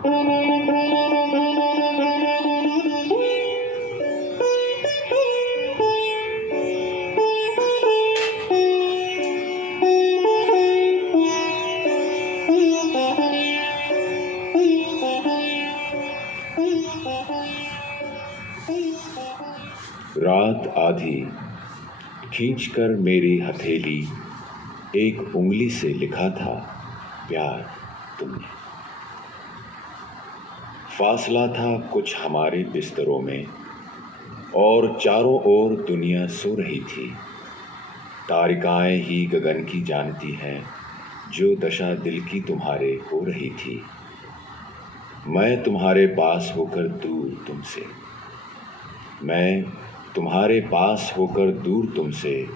रात आधी खींचकर मेरी हथेली, एक उंगली से लिखा था प्यार तुमने। फासला था कुछ हमारे बिस्तरों में और चारों ओर दुनिया सो रही थी। तारिकाएं ही गगन की जानती हैं जो दशा दिल की तुम्हारे हो रही थी। मैं तुम्हारे पास होकर दूर तुमसे, मैं तुम्हारे पास होकर दूर तुमसे,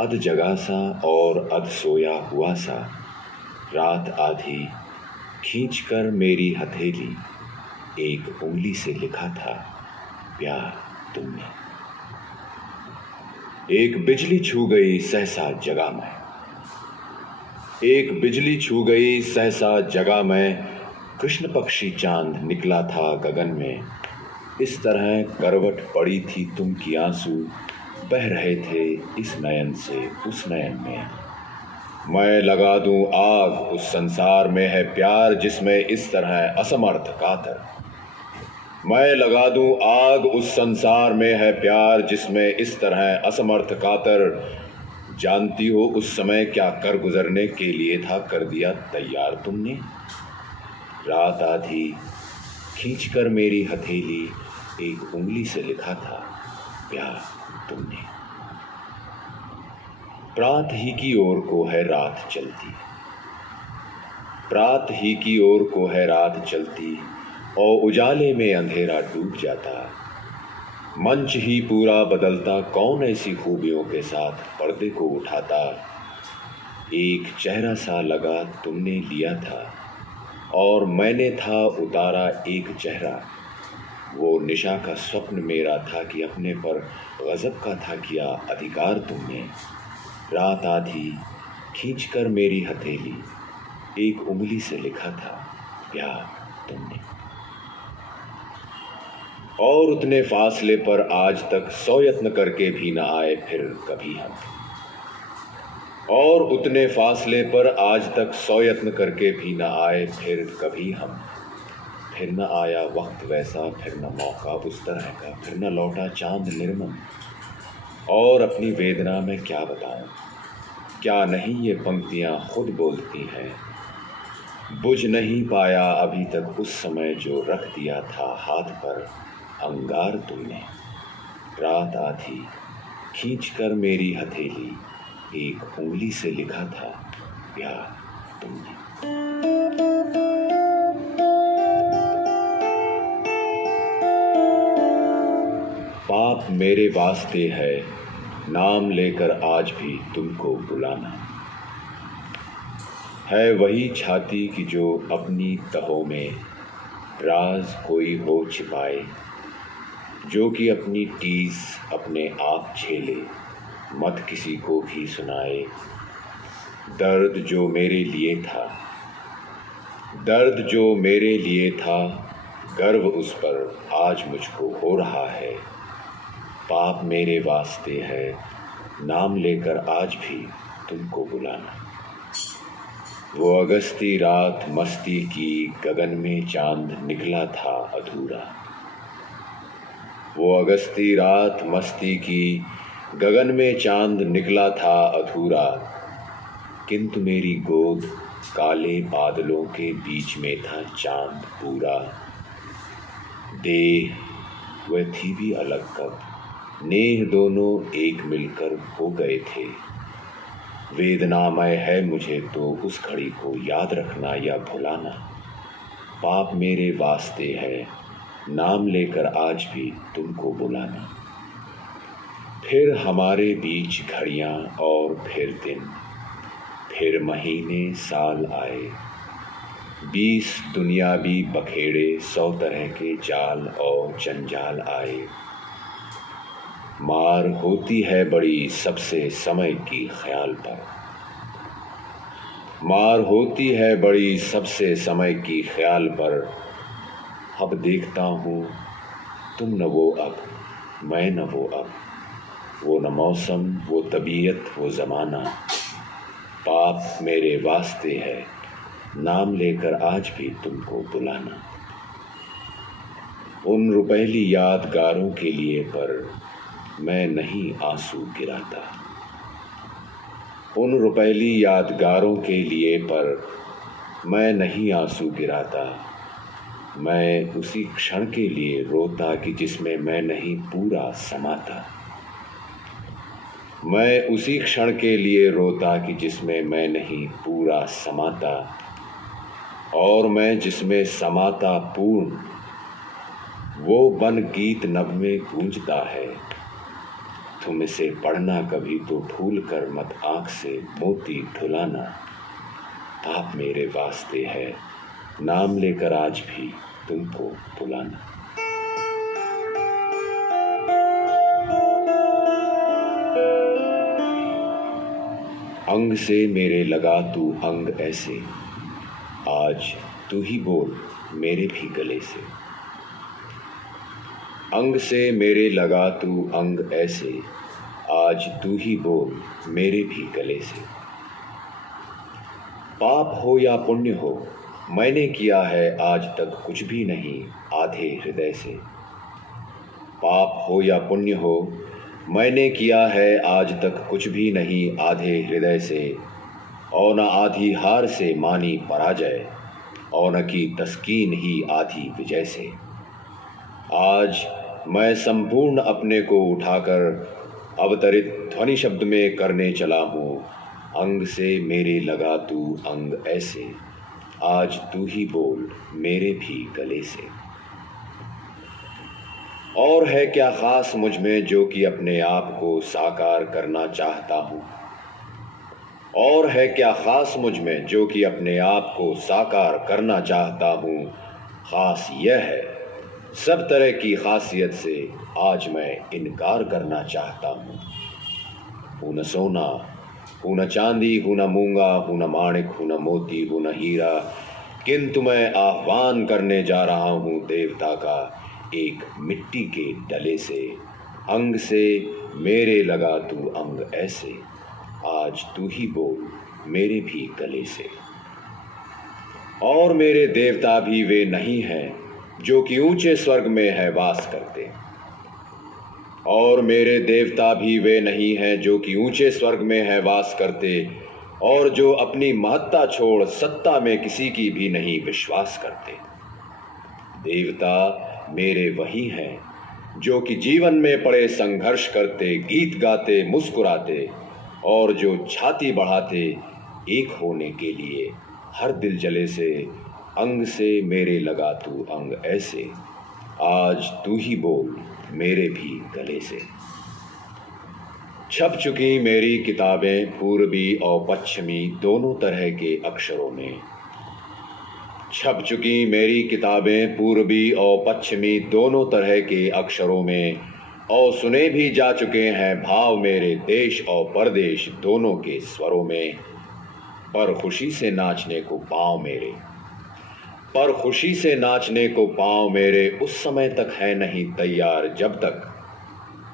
अध जगा सा और अध सोया हुआ सा। रात आधी खींचकर मेरी हथेली, एक उंगली से लिखा था प्यार तुमने। एक बिजली छू गई सहसा जगा मैं, एक बिजली छू गई सहसा जगा मैं। कृष्ण पक्षी चांद निकला था गगन में, इस तरह करवट पड़ी थी तुम की आंसू, बह रहे थे इस नयन से उस नयन में। मैं लगा दूं आग उस संसार में है प्यार जिसमें इस तरह असमर्थ कातर। मैं लगा दूं आग उस संसार में है प्यार जिसमें इस तरह असमर्थ कातर। जानती हो उस समय क्या कर गुजरने के लिए था कर दिया तैयार तुमने। रात आधी खींचकर मेरी हथेली, एक उंगली से लिखा था प्यार तुमने। प्रात ही की ओर को है रात चलती, प्रात ही की ओर को है रात चलती और उजाले में अंधेरा डूब जाता। मंच ही पूरा बदलता कौन ऐसी खूबियों के साथ पर्दे को उठाता। एक चेहरा सा लगा तुमने लिया था और मैंने था उतारा एक चेहरा। वो निशा का स्वप्न मेरा था कि अपने पर गजब का था किया अधिकार तुमने। रात आधी खींचकर मेरी हथेली, एक उंगली से लिखा था प्यार तुमने। और उतने फासले पर आज तक 100 यत्न करके भी न आए फिर कभी हम, और उतने फासले पर आज तक 100 यत्न करके भी न आए फिर कभी हम। फिर न आया वक्त वैसा, फिर न मौका उस तरह का, फिर न लौटा चांद निर्मल। और अपनी वेदना में क्या बताऊं, क्या नहीं ये पंक्तियां खुद बोलती हैं। बुझ नहीं पाया अभी तक उस समय जो रख दिया था हाथ पर अंगार तुमने। रात आधी खींचकर मेरी हथेली, एक उंगली से लिखा था प्यार तुमने। पाप मेरे वास्ते है नाम लेकर आज भी तुमको बुलाना। है वही छाती की जो अपनी तहों में राज कोई हो छिपाए, जो कि अपनी टीस अपने आप झेले मत किसी को भी सुनाए। दर्द जो मेरे लिए था, दर्द जो मेरे लिए था, गर्व उस पर आज मुझको हो रहा है। पाप मेरे वास्ते है नाम लेकर आज भी तुमको बुलाना। वो अगस्ती रात मस्ती की गगन में चांद निकला था अधूरा। वो अगस्ती रात मस्ती की गगन में चांद निकला था अधूरा। किंतु मेरी गोद काले बादलों के बीच में था चांद पूरा। देह वह थी भी अलग कब, नेह दोनों एक मिलकर हो गए थे। वेदनामय है मुझे तो उस घड़ी को याद रखना या भुलाना। पाप मेरे वास्ते है नाम लेकर आज भी तुमको बुलाना। फिर हमारे बीच घड़ियां और फिर दिन, फिर महीने साल आए। 20 दुनियावी बखेड़े 100 तरह के जाल और जंजाल आए। मार होती है बड़ी सबसे समय की ख्याल पर। मार होती है बड़ी सबसे समय की ख्याल पर। अब देखता हूँ तुम न वो अब, मैं न वो अब, वो न मौसम, वो तबीयत, वो ज़माना। पाप मेरे वास्ते है नाम लेकर आज भी तुमको बुलाना। उन रुपहली यादगारों के लिए पर मैं नहीं आंसू गिराता। उन रुपहली यादगारों के लिए पर मैं नहीं आंसू गिराता। मैं उसी क्षण के लिए रोता कि जिसमें मैं नहीं पूरा समाता। मैं उसी क्षण के लिए रोता कि जिसमें मैं नहीं पूरा समाता। और मैं जिसमें समाता पूर्ण, वो बन गीत नभ में गूंजता है। तुम इसे पढ़ना कभी तो भूल कर मत आंख से मोती ढुलाना। पाप मेरे वास्ते है नाम लेकर आज भी तुमको बुलाना। अंग से मेरे लगा तू अंग ऐसे, आज तू ही बोल मेरे भी गले से। अंग से मेरे लगा तू अंग ऐसे, आज तू ही बोल मेरे भी गले से। पाप हो या पुण्य हो, मैंने किया है आज तक कुछ भी नहीं आधे हृदय से। पाप हो या पुण्य हो, मैंने किया है आज तक कुछ भी नहीं आधे हृदय से। और न आधी हार से मानी पराजय, और न की तस्कीन ही आधी विजय से। आज मैं संपूर्ण अपने को उठाकर अवतरित ध्वनि शब्द में करने चला हूँ। अंग से मेरे लगा तू अंग ऐसे, आज तू ही बोल मेरे भी गले से। और है क्या खास मुझ में जो कि अपने आप को साकार करना चाहता हूँ। और है क्या खास मुझ में जो कि अपने आप को साकार करना चाहता हूँ। खास यह है सब तरह की खासियत से आज मैं इनकार करना चाहता हूँ। हूँ न सोना, हूँ न चांदी, हूँ न मूंगा, हूँ न माणिक, हूँ न मोती, हूँ न हीरा, किंतु मैं आह्वान करने जा रहा हूँ देवता का एक मिट्टी के डले से। अंग से मेरे लगा तू अंग ऐसे, आज तू ही बोल मेरे भी गले से। और मेरे देवता भी वे नहीं हैं जो कि ऊंचे स्वर्ग में है वास करते। और मेरे देवता भी वे नहीं हैं जो कि ऊंचे स्वर्ग में है वास करते, और जो अपनी महत्ता छोड़ सत्ता में किसी की भी नहीं विश्वास करते। देवता मेरे वही हैं जो कि जीवन में पड़े संघर्ष करते, गीत गाते, मुस्कुराते, और जो छाती बढ़ाते एक होने के लिए हर दिल जले से। अंग से मेरे लगा तू अंग ऐसे, आज तू ही बोल मेरे भी गले से। छप चुकी मेरी किताबें पूर्वी और पश्चिमी दोनों तरह के अक्षरों में। छप चुकी मेरी किताबें पूर्वी और पश्चिमी दोनों तरह के अक्षरों में, और सुने भी जा चुके हैं भाव मेरे देश और परदेश दोनों के स्वरों में। पर खुशी से नाचने को पाँव मेरे, पर खुशी से नाचने को पाँव मेरे उस समय तक है नहीं तैयार जब तक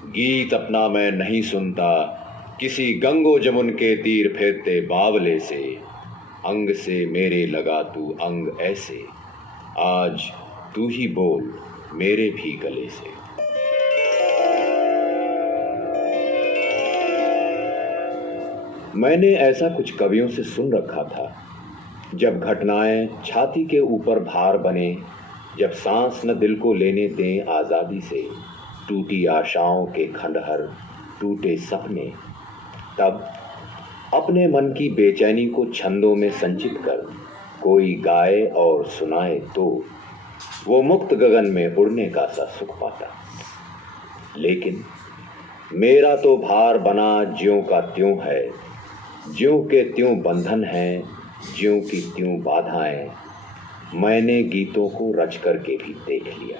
गीत अपना मैं नहीं सुनता किसी गंगो जमुन के तीर फेरते बावले से। अंग से मेरे लगा तू अंग ऐसे, आज तू ही बोल मेरे भी गले से। मैंने ऐसा कुछ कवियों से सुन रखा था। जब घटनाएं छाती के ऊपर भार बने, जब सांस न दिल को लेने दें आज़ादी से, टूटी आशाओं के खंडहर, टूटे सपने, तब अपने मन की बेचैनी को छंदों में संचित कर कोई गाए और सुनाए तो वो मुक्त गगन में उड़ने का सा सुख पाता। लेकिन मेरा तो भार बना ज्यों का त्यों है, ज्यों के त्यों बंधन हैं, ज्यों की त्यों बाधाएं। मैंने गीतों को रच करके भी देख लिया।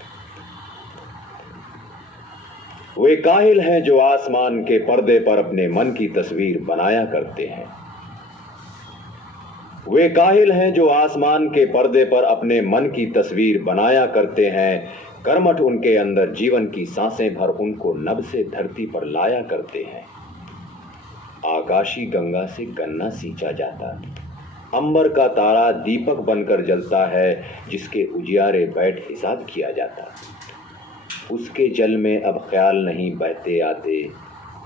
वे काहिल हैं जो आसमान के पर्दे पर अपने मन की तस्वीर बनाया करते हैं। वे काहिल हैं जो आसमान के पर्दे पर अपने मन की तस्वीर बनाया करते हैं, कर्मठ उनके अंदर जीवन की सांसें भर उनको नभ से धरती पर लाया करते हैं। आकाशी गंगा से गन्ना सींचा जाता, अंबर का तारा दीपक बनकर जलता है, जिसके उजियारे बैठ हिसाब किया जाता। उसके जल में अब ख्याल नहीं बहते आते,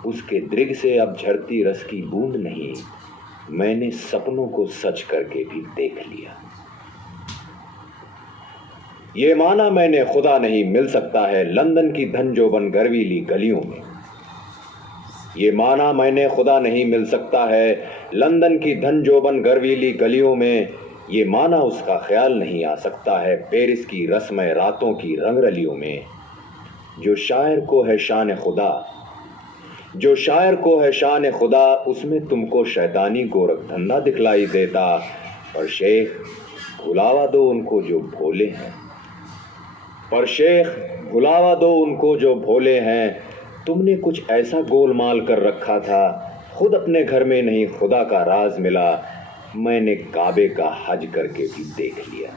उसके दृग से अब झरती रस की बूंद नहीं। मैंने सपनों को सच करके भी देख लिया। ये माना मैंने खुदा नहीं मिल सकता है लंदन की धनजोबन गर्वीली गलियों में। ये माना मैंने खुदा नहीं मिल सकता है लंदन की धनजोबन गर्वीली गलियों में। ये माना उसका ख्याल नहीं आ सकता है पेरिस की रस्मय रातों की रंगरलियों में। जो शायर को है शान खुदा, जो शायर को है शान खुदा, उसमें तुमको शैतानी गोरख धंधा दिखलाई देता। पर शेख भुलावा दो उनको जो भोले हैं, पर शेख भुलावा दो उनको जो भोले हैं। तुमने कुछ ऐसा गोलमाल कर रखा था, खुद अपने घर में नहीं खुदा का राज मिला। मैंने काबे का हज करके भी देख लिया।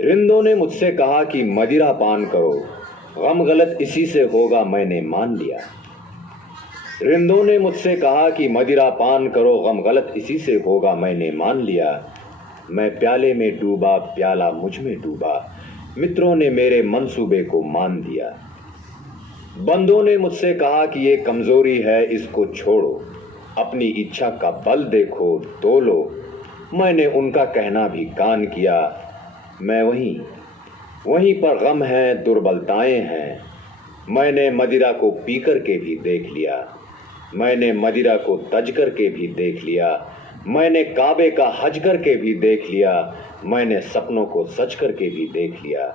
रिंदों ने मुझसे कहा कि मदिरा पान करो, गम गलत इसी से होगा, मैंने मान लिया। रिंदों ने मुझसे कहा कि मदिरा पान करो, गम गलत इसी से होगा, मैंने मान लिया। मैं प्याले में डूबा, प्याला मुझ में डूबा, मित्रों ने मेरे मंसूबे को मान दिया। बंदों ने मुझसे कहा कि ये कमजोरी है, इसको छोड़ो, अपनी इच्छा का बल देखो, तोलो। मैंने उनका कहना भी कान किया। मैं वहीं पर गम है, दुर्बलताएं हैं। मैंने मदिरा को पी कर के भी देख लिया, मैंने मदिरा को तज कर के भी देख लिया। मैंने काबे का हज करके भी देख लिया, मैंने सपनों को सच करके भी देख लिया,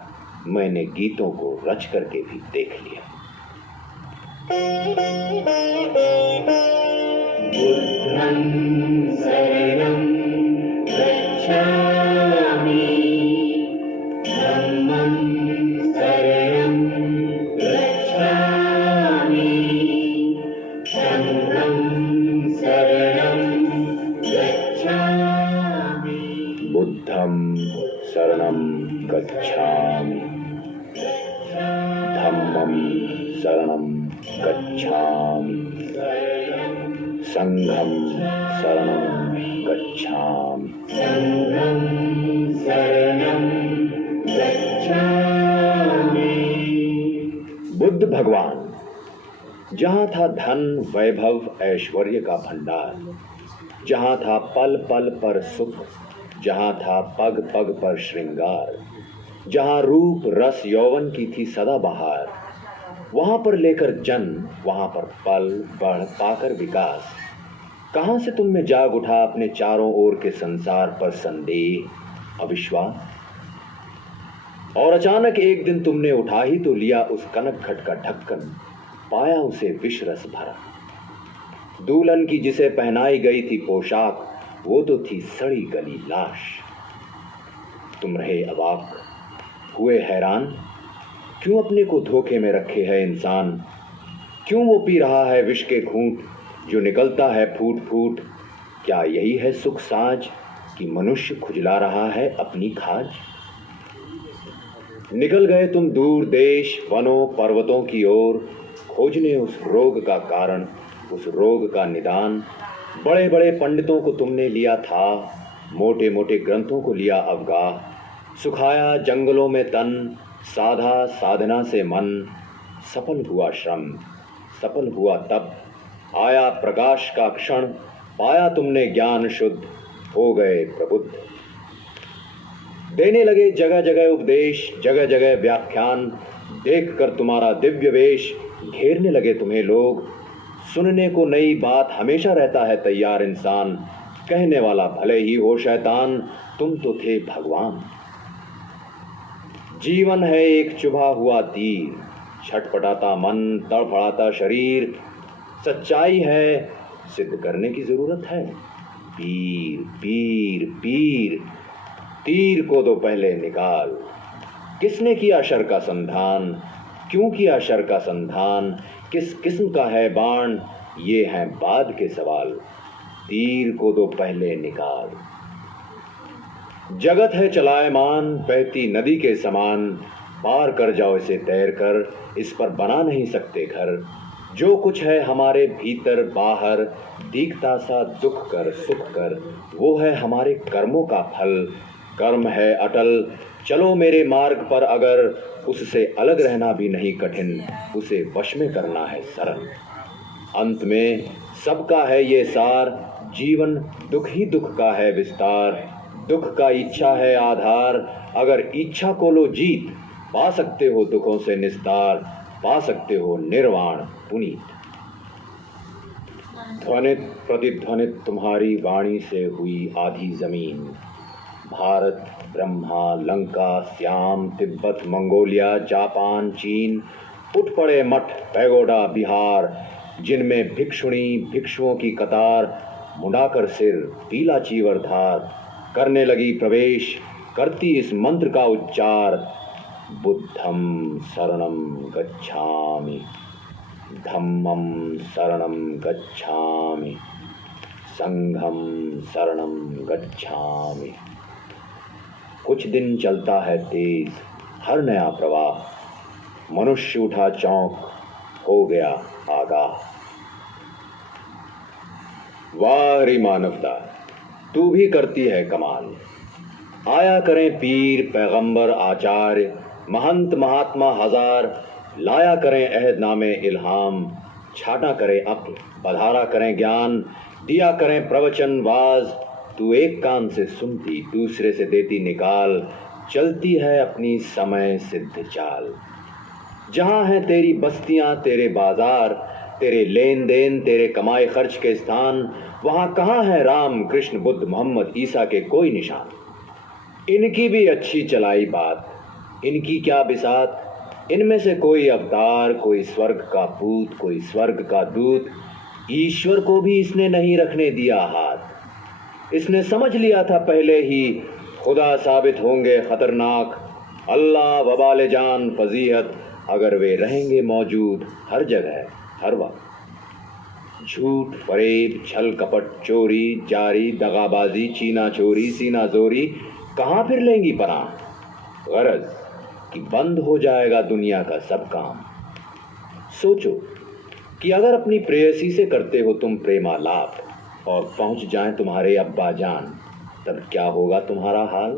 मैंने गीतों को रच करके भी देख लिया। बुद्धं शरणं गच्छामि, धम्मं शरणं गच्छामि, संघं शरणं गच्छामि। बुद्धं शरणं गच्छामि, धम्मं शरणं गच्छामि, संघं शरणं गच्छामि। बुद्ध भगवान, जहां था धन वैभव ऐश्वर्य का भंडार, जहां था पल पल पर सुख, जहां था पग पग पर श्रृंगार, जहां रूप रस यौवन की थी सदा बहार, वहां पर लेकर जन्म, वहां पर पल बढ़ पाकर विकास। कहां से तुम में जाग उठा अपने चारों ओर के संसार पर संदेह अविश्वास। और अचानक एक दिन तुमने उठा ही तो लिया उस कनक घट का ढक्कन, पाया उसे विष रस भरा। दुल्हन की जिसे पहनाई गई थी पोशाक, वो तो थी सड़ी गली लाश। तुम रहे अवाक, हुए हैरान, क्यों अपने को धोखे में रखे है इंसान। क्यों वो पी रहा है विष के घूंट जो निकलता है फूट फूट। क्या यही है सुख साज कि मनुष्य खुजला रहा है अपनी खाज। निकल गए तुम दूर देश वनों पर्वतों की ओर, खोजने उस रोग का कारण, उस रोग का निदान। बड़े बड़े पंडितों को तुमने लिया था, मोटे मोटे ग्रंथों को लिया अवगाह। सुखाया जंगलों में तन, साधा साधना से मन। सफल हुआ श्रम, सफल हुआ तप, आया प्रकाश का क्षण। पाया तुमने ज्ञान शुद्ध, हो गए प्रबुद्ध। देने लगे जगह जगह उपदेश, जगह जगह व्याख्यान। देखकर तुम्हारा दिव्य वेश, घेरने लगे तुम्हें लोग। सुनने को नई बात हमेशा रहता है तैयार इंसान। कहने वाला भले ही हो शैतान, तुम तो थे भगवान। जीवन है एक चुभा हुआ तीर, छटपटाता मन, तड़फड़ाता शरीर। सच्चाई है, सिद्ध करने की जरूरत है। पीर पीर पीर, तीर को तो पहले निकाल। किसने किया शर का संधान, क्यों किया शर का संधान। किस किस्म का है बाण, ये हैं बाद के सवाल। तीर को तो पहले निकाल। जगत है चलायमान बहती नदी के समान, पार कर जाओ इसे तैर कर, इस पर बना नहीं सकते घर। जो कुछ है हमारे भीतर बाहर, दिखता सा दुख कर सुख कर, वो है हमारे कर्मों का फल। कर्म है अटल, चलो मेरे मार्ग पर अगर, उससे अलग रहना भी नहीं कठिन, उसे वश में करना है सरल। अंत में सबका है ये सार, जीवन दुख ही दुख का है विस्तार। दुख का इच्छा है आधार, अगर इच्छा को लो जीत, पा सकते हो दुखों से निस्तार, पा सकते हो निर्वाण पुनीत। ध्वनित प्रतिध्वनित तुम्हारी वाणी से हुई आधी जमीन, भारत ब्रह्मा लंका श्याम तिब्बत मंगोलिया जापान चीन, उठ पड़े मठ पैगोडा बिहार, जिनमें भिक्षुणी भिक्षुओं की कतार, मुंडाकर सिर पीला चीवर धार, करने लगी प्रवेश करती इस मंत्र का उच्चार। बुद्धं शरणं गच्छामि, धम्मं शरणं गच्छामि, संघं शरणं गच्छामि। कुछ दिन चलता है तेज हर नया प्रवाह, मनुष्य उठा चौंक हो गया आगाह। वाह रे मानवता, तू भी करती है कमाल। आया करें पीर पैगंबर आचार्य, महंत महात्मा हजार, लाया करें अहदनामे इल्हाम, छाटा करें अक्ल बधारा करें ज्ञान, दिया करें प्रवचन वाज। तू एक कान से सुनती दूसरे से देती निकाल, चलती है अपनी समय सिद्ध चाल। जहां हैं तेरी बस्तियां तेरे बाजार, तेरे लेन देन तेरे कमाई खर्च के स्थान, वहां कहाँ है राम कृष्ण बुद्ध मोहम्मद ईसा के कोई निशान। इनकी भी अच्छी चलाई बात, इनकी क्या बिसात, इनमें से कोई अवतार कोई स्वर्ग का पूत कोई स्वर्ग का दूत, ईश्वर को भी इसने नहीं रखने दिया हाथ। इसने समझ लिया था पहले ही खुदा साबित होंगे खतरनाक, अल्लाह वबाल जान फजीहत, अगर वे रहेंगे मौजूद हर जगह हर वक्त। झूठ फरेब छल कपट चोरी जारी दगाबाजी चीना चोरी सीना जोरी, कहाँ फिर लेंगी पनाह। गरज कि बंद हो जाएगा दुनिया का सब काम। सोचो कि अगर अपनी प्रेयसी से करते हो तुम प्रेमालाप, और पहुंच जाएं तुम्हारे अब्बा जान, तब क्या होगा तुम्हारा हाल।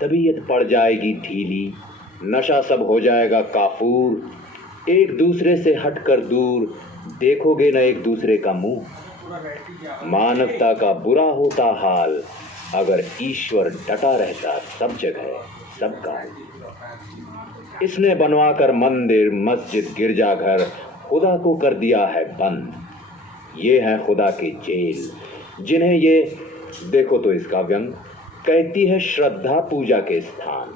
तबीयत पड़ जाएगी ढीली, नशा सब हो जाएगा काफूर, एक दूसरे से हटकर दूर, देखोगे न एक दूसरे का मुंह। मानवता का बुरा होता हाल, अगर ईश्वर डटा रहता सब जगह सब काल। इसने बनवा कर मंदिर मस्जिद गिरजाघर, खुदा को कर दिया है बंद। ये हैं खुदा के जेल, जिन्हें ये देखो तो इसका व्यंग, कहती है श्रद्धा पूजा के स्थान।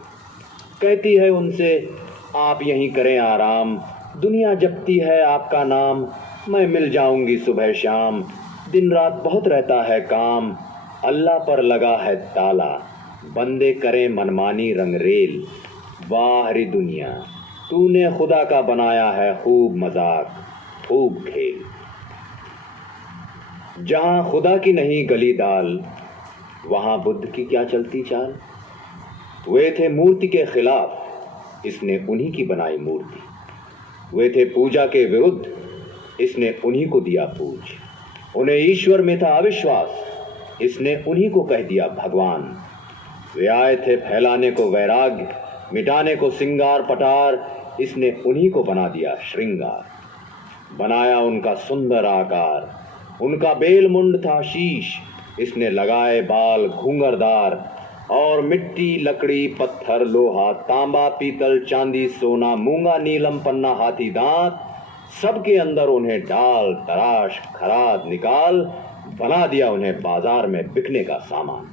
कहती है उनसे आप यहीं करें आराम, दुनिया जपती है आपका नाम, मैं मिल जाऊंगी सुबह शाम। दिन रात बहुत रहता है काम, अल्लाह पर लगा है ताला, बंदे करें मनमानी रंगरेल। वाह रे दुनिया, तूने खुदा का बनाया है खूब मजाक खूब खेल। जहां खुदा की नहीं गली दाल, वहां बुद्ध की क्या चलती चाल। वे थे मूर्ति के खिलाफ, इसने उन्हीं की बनाई मूर्ति। वे थे पूजा के विरुद्ध, इसने उन्हीं को दिया पूज। उन्हें ईश्वर में था अविश्वास, इसने उन्हीं को कह दिया भगवान। वे आए थे फैलाने को वैराग्य, मिटाने को सिंगार पटार, इसने उन्हीं को बना दिया श्रृंगार। बनाया उनका सुंदर आकार, उनका बेल मुंड था शीश, इसने लगाए बाल घूंघरदार। और मिट्टी लकड़ी पत्थर लोहा तांबा पीतल चांदी सोना मूंगा नीलम पन्ना हाथी दांत, सबके अंदर उन्हें डाल तराश खराद निकाल, बना दिया उन्हें बाजार में बिकने का सामान।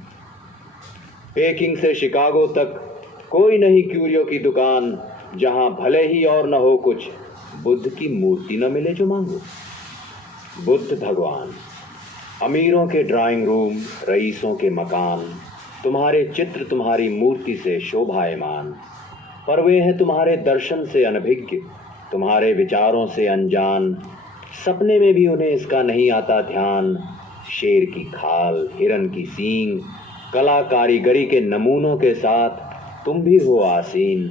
पेकिंग से शिकागो तक कोई नहीं क्यूरियो की दुकान, जहां भले ही और न हो कुछ, बुद्ध की मूर्ति न मिले जो मांगो। बुद्ध भगवान, अमीरों के ड्राइंग रूम रईसों के मकान, तुम्हारे चित्र तुम्हारी मूर्ति से शोभायमान। पर वे हैं तुम्हारे दर्शन से अनभिज्ञ, तुम्हारे विचारों से अनजान। सपने में भी उन्हें इसका नहीं आता ध्यान, शेर की खाल, हिरन की सींग, कला कारीगरी के नमूनों के साथ तुम भी हो आसीन,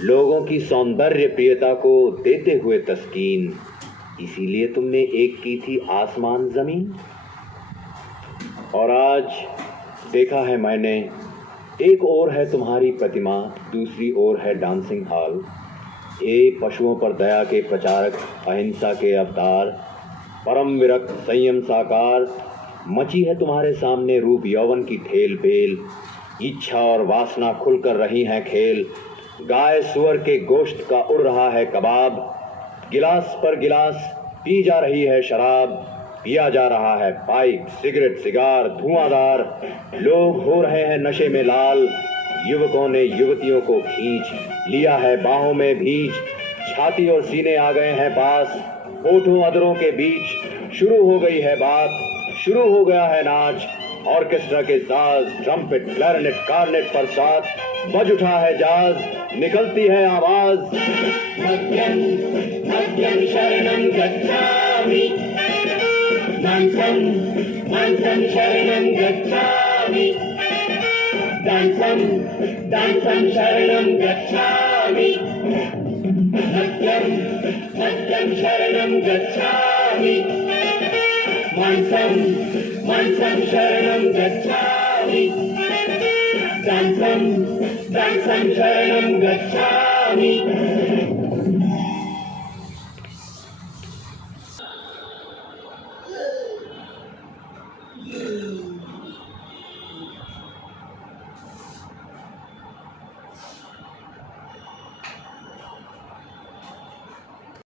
लोगों की सौंदर्य प्रियता को देते हुए तस्कीन। इसीलिए तुमने एक की थी आसमान जमीन। और आज देखा है मैंने, एक ओर है तुम्हारी प्रतिमा, दूसरी ओर है डांसिंग हॉल। ये पशुओं पर दया के प्रचारक, अहिंसा के अवतार, परम विरक्त संयम साकार, मची है तुम्हारे सामने रूप यौवन की ठेल पेल। इच्छा और वासना खुलकर रही हैं खेल, गाय सुअर के गोश्त का उड़ रहा है कबाब, गिलास पर गिलास पी जा रही है शराब, पिया जा रहा है पाइप, सिगरेट, सिगार, धुआंधार, लोग हो रहे हैं नशे में लाल। युवकों ने युवतियों को खींच लिया है बाहों में भींच, छाती और सीने आ गए हैं पास, होठों अधरों के बीच शुरू हो गई है बात, शुरू हो गया है नाच। ऑर्केस्ट्रा के साज, ट्रम्पेट, क्लैरिनेट, कार्नेट पर साथ बज उठा है जाज, निकलती है आवाज। मध्यम मध्यम शरणं गच्छामि, मांसं मांसं शरणं गच्छामि, दांसं दांसं शरणं गच्छामि, मध्यम मध्यम शरणं गच्छामि, मांसं मांसं शरणं गच्छामि, दांसं दांसं शरणं गच्छामि।